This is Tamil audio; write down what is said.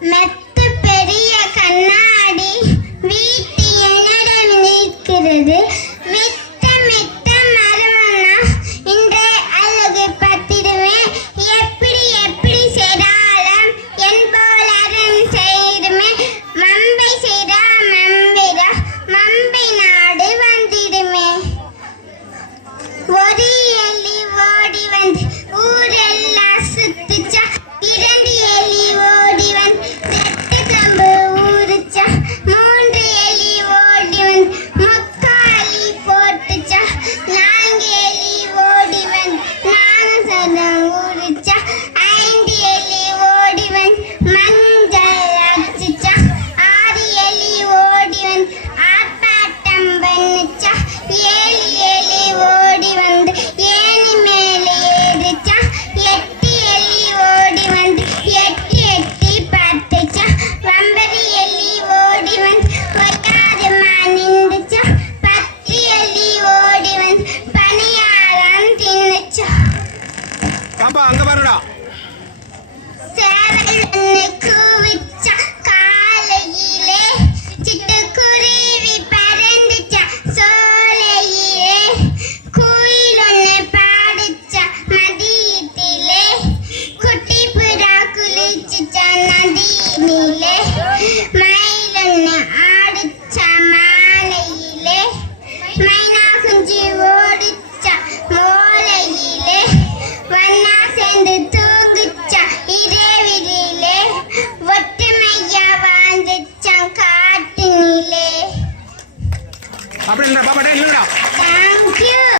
மெத்த பெரிய கண்ணாடி வீட்டு என்னிடம் நிற்கிறது. மெத்த மெத்த மரமண்ணா இந்த அழகு பத்திடுவேன். எப்படி எப்படி செய்தாலும் என் போல் அறம் செய்துமே. மம்பை செய்தா மம்பிரா மம்பை நாடு வந்திடுமே. ஒரு எலி ஓடி வந்து ஊரெல்லாம் சுத்துச்சா. இரண்டு எலி ஓடி வந்து ரெட்டை கம்பு ஊறுச்சா. மூன்று எலி ஓடி வந்து முக்காலி போட்டுச்சா. நான்கு எலி ஓடி வந்து நாகசதம் ஊறுச்சா. ஐந்து எலி ஓடி வந்து மஞ்சள் அடிச்சுச்சா. ஆறு எலி ஓடி வந்து ஆர்ப்பாட்டம் பண்ணுச்சா. ஏழு எலி ஓடி வந்து ஏணி மேலே ஏறிச்சா. எட்டு எலி ஓடி வந்து எட்டி எட்டி பார்த்துச்சா. ஒன்பது எலி ஓடி வந்து ஒட்டாதமா நின்றுச்சா. பத்து எலி ஓடி வந்து பணியாரம் தின்னுச்சா. அங்க பாருடா. சேவல் ஒன்று கூவிச்சா. காலையிலே சிட்டுக்குருவி பறந்துச்சா. சோலையிலே குயில் ஒன்று பாடுச்சா. மதியத்திலே குட்டி புறா குளிச்சுச்சா. நதியிலே மயில் ஒன்று ஆடுச்சா. மாலையிலே மைனா குஞ்சு ஓடுச்சா. மூலையிலே வண்ணா சேர்ந்து தூங்குச்சா. இரவிலே ஒற்றுமையா வாழ்ந்துச்சா காட்டினிலே. அப்படி இல்ல பாப்பா இல்லடா.